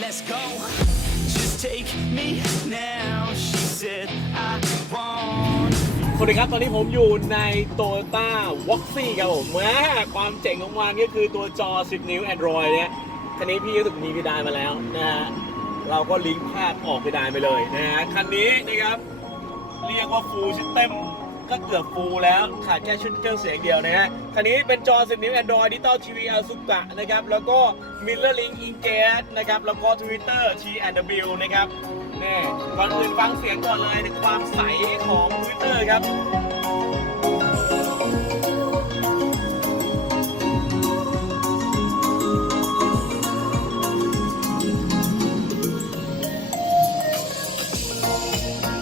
let's go. Just take me now. She said, I want. สวัสดีครับตอนนี้ผมอยู่ใน Toyota w o x y ครับผมแหมความเจ๋งของมันก็คือตัวจอ 10 นิ้ว Android เนี่ยคันนี้พี่รู้สึกมีเพดานมาแล้วนะฮะเราก็ลิงก์ภาพออกเพดานไปเลยนะฮะคันนี้นะครับ เรียกว่า full system ก็เกือบฟูแล้วขาดแค่ชุดเครื่องเสียงเดียวนะฮะคันนี้เป็นจอ 10 นิ้ว Android Digital TV Asuka นะครับ แล้วก็ Mirror Link Engage นะครับ แล้วก็ Twitter T&W นะครับนี่ก่อนอื่นฟังเสียงก่อนเลยในความใสของ Twitter ครับ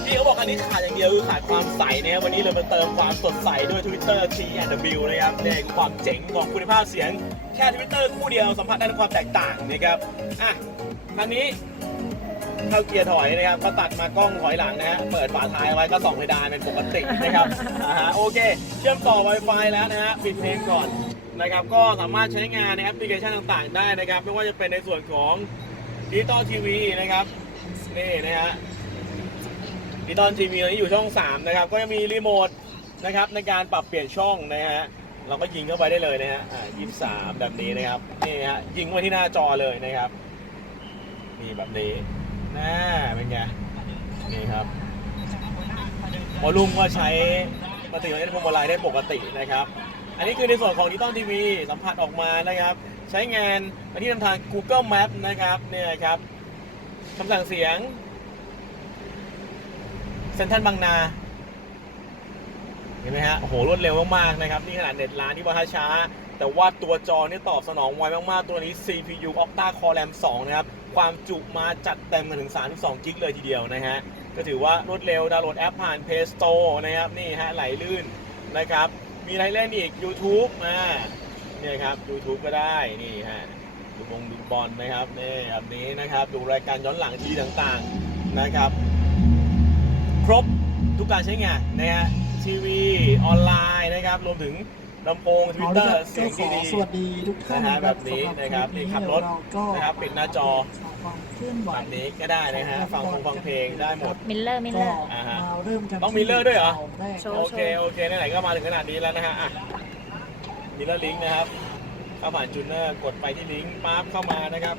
พี่เขาบอกอันนี้ขาดอย่างเดียวคือขาดความใสนะครับวันนี้เลยมาเติมความสดใสด้วย Twitter T and W นะครับเนี่ยคือความเจ๋งของคุณภาพเสียง แค่ Twitter คู่เดียวสัมผัสได้ถึงความแตกต่างนะครับอะอันนี้เข้าเกียร์ถอยนะครับก็ตัดมากล้องถอยหลังนะฮะ เปิดฝาท้ายไว้ก็ส่องเพดานเป็นปกตินะครับอ่าฮะโอเค เชื่อมต่อ Wi-Fi แล้วนะฮะ ปิดเพลงก่อนนะครับ ก็สามารถใช้งานในแอปพลิเคชันต่างๆ ได้นะครับ ไม่ว่าจะเป็นในส่วนของดิจิตอลทีวีนะครับ นี่นะฮะ ดิจิตอลทีวีตอนนี้อยู่ช่อง 3 นะครับ ก็จะมีรีโมทนะครับในการปรับเปลี่ยนช่องนะฮะเราก็ยิงเข้าไปได้เลยนะฮะอ่า23แบบนี้นะครับ นี่ฮะ ยิงไว้ที่หน้าจอเลยนะครับ นี่แบบนี้น่าเป็นไง นี่ครับวอลลุ่มก็ใช้ปฏิกิริยาพวงมาลัยได้ปกตินะครับ อันนี้คือในส่วนของดิจิตอลทีวีสัมผัสออกมานะครับ ใช้งานมาที่ทางทาง Google Map นะครับ เนี่ยครับคำสั่งเสียง เซ็นทรัลบางนา เห็นไหมฮะ โอ้โห รวดเร็วมาก ๆ นะครับ นี่ขนาดเน็ตล้านที่ว่าช้า แต่ว่าตัวจอนี่ตอบสนองไวมาก ๆ ตัวนี้ CPU Octa Core RAM 2 นะครับ ความจุมาจัดเต็มกันถึง 32 กิกเลยทีเดียวนะฮะ ก็ถือว่ารวดเร็ว ดาวน์โหลดแอปผ่าน Play Store นะครับ นี่ฮะ ไหลลื่นนะครับ มีอะไรเล่นอีก YouTube มาเนี่ยครับ YouTube ก็ได้ นี่ฮะ ดูบงดูบอลนะครับ นี่แบบนี้นะครับ ดูรายการย้อนหลังทีต่าง ๆ นะครับ ครบทุกการใช้งานนะฮะทีวีออนไลน์นะครับรวมถึงลำโพงทวิตเตอร์เสียงก็ขอดีสวัสดีทุกท่านนะฮะคแบรับบนี้สำหนะครับลินี่ปขับรถเราก็นะครับปิดหน้าจอความเคลื่อนไหวแบบนี้ก็ได้นะฮะฟังฟังเพลงได้หมดมิลเลอร์มิลเลก็อร์อ่าฮะมาเริ่มกันต้องมีเลิศด้วยเหรอข่าวแรกโชว์โอเคโอเคไหนๆก็มาถึงขนาดนี้แล้วนะฮะอะมีแล้วลิงก์นะครับเข้าผ่านจูเนอร์กดไปที่ลิงก์ปั๊บเข้ามานะครับ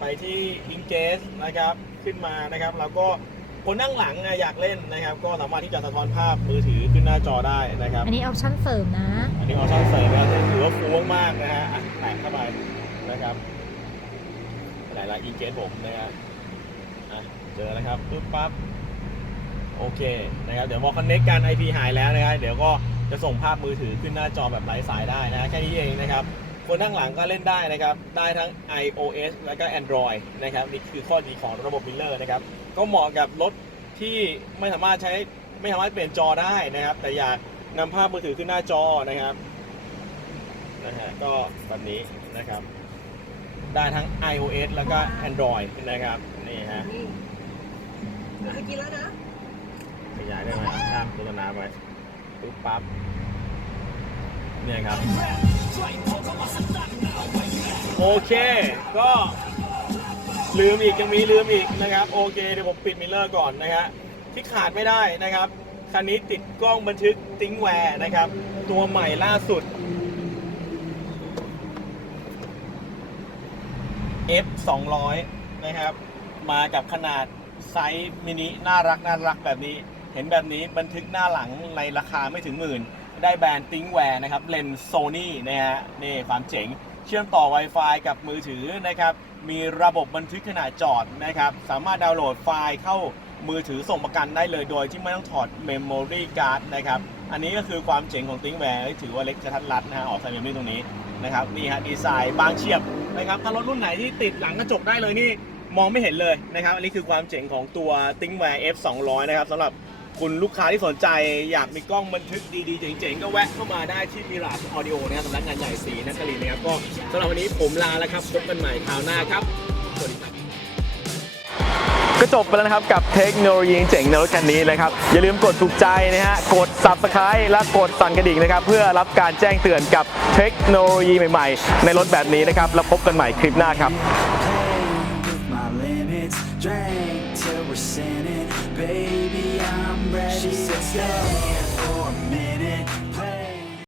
ไปที่ Engage นะครับขึ้นมานะครับ แล้วก็ คนนั่งหลังนะอยากเล่นนะครับ ก็สามารถที่จะสะท้อนภาพมือถือขึ้นหน้าจอได้นะครับ อันนี้ออปชั่นเสริมนะ อันนี้ออปชั่นเสริมนะครับถือว่าฟูมากๆนะฮะอะแตะเข้าไปนะครับหลายๆ Engage ผมนะฮะอะเจอแล้วครับปึ๊บปั๊บโอเคนะครับเดี๋ยวพอคอนเน c กกัน IP หายแล้วนะครับเดี๋ยวก็จะส่งภาพมือถือขึ้นหน้าจอแบบไร้สายได้นะฮะแค่นี้เองนะครับ คนนั่งหลังก็เล่นได้นะครับ ได้ทั้ง iOS แล้วก็ Android นะครับ นี่คือข้อดีของระบบ Miller นะครับ ก็เหมาะกับรถที่ไม่สามารถใช้ไม่สามารถเปลี่ยนจอได้นะครับ แต่อยากนำภาพมือถือขึ้นหน้าจอนะครับนะฮะก็แบบนี้นะครับ ได้ทั้ง iOS แล้วก็ Android นะครับ นี่ฮะกินแล้วนะ ขยายได้ไหมข้ามโฆษณาไปปุ๊บปั๊บ เนี่ยครับ โอเค ก็ลืมอีกยังมีลืมอีกนะครับ โอเคเดี๋ยวผมปิดมิเลอร์ก่อนนะฮะที่ขาดไม่ได้นะครับ คันนี้ติดกล้องบันทึกติ้งแวร์นะครับ ตัวใหม่ล่าสุด F 200นะครับ มากับขนาดไซส์มินิน่ารักน่ารักแบบนี้ เห็นแบบนี้บันทึกหน้าหลังในราคาไม่ถึงหมื่น ได้แบรนด์ติ้งแวร์นะครับเลนส์โซนี่นะฮะนี่ความเจ๋ง เชื่อมต่อ Wi-Fi กับมือถือนะครับมีระบบบันทึกขณะจอดนะครับสามารถดาวน์โหลดไฟล์เข้ามือถือส่งประกันได้เลยโดยที่ไม่ต้องถอด Memory Card นะครับอันนี้ก็คือความเจ๋งของติ้งแวร์ถือว่าเล็กกระทัดรัดนะฮะออกใส่เมมโมรี่ตรงนี้นะครับนี่ฮะดีไซน์บางเฉียบนะครับถ้ารถรุ่นไหนที่ติดหลังกระจกได้เลยนี่มองไม่เห็นเลยนะครับ อันนี้คือความเจ๋งของตัว t h i n k w a r e F 2 0 0 นะครับสำหรับ คุณลูกค้าที่สนใจอยากมีกล้องบันทึกดีๆ เจ๋งๆ ก็แวะเข้ามาได้ที่มิราสออดิโอนะครับสำนักงานใหญ่สีนักกลินทร์นะครับก็สำหรับวันนี้ผมลาแล้วครับพบกันใหม่คราวหน้าครับสวัสดีครับก็จบไปแล้วนะครับกับเทคโนโลยีเจ๋งในรถคันนี้นะครับ อย่าลืมกดถูกใจนะฮะกด subscribe และกดสั่นกระดิ่งนะครับ เพื่อรับการแจ้งเตือนกับเทคโนโลยีใหม่ๆ ในรถแบบนี้นะครับ แล้วพบกันใหม่คลิปหน้าครับ With my minutes, drank till we're sinning. Baby, slow.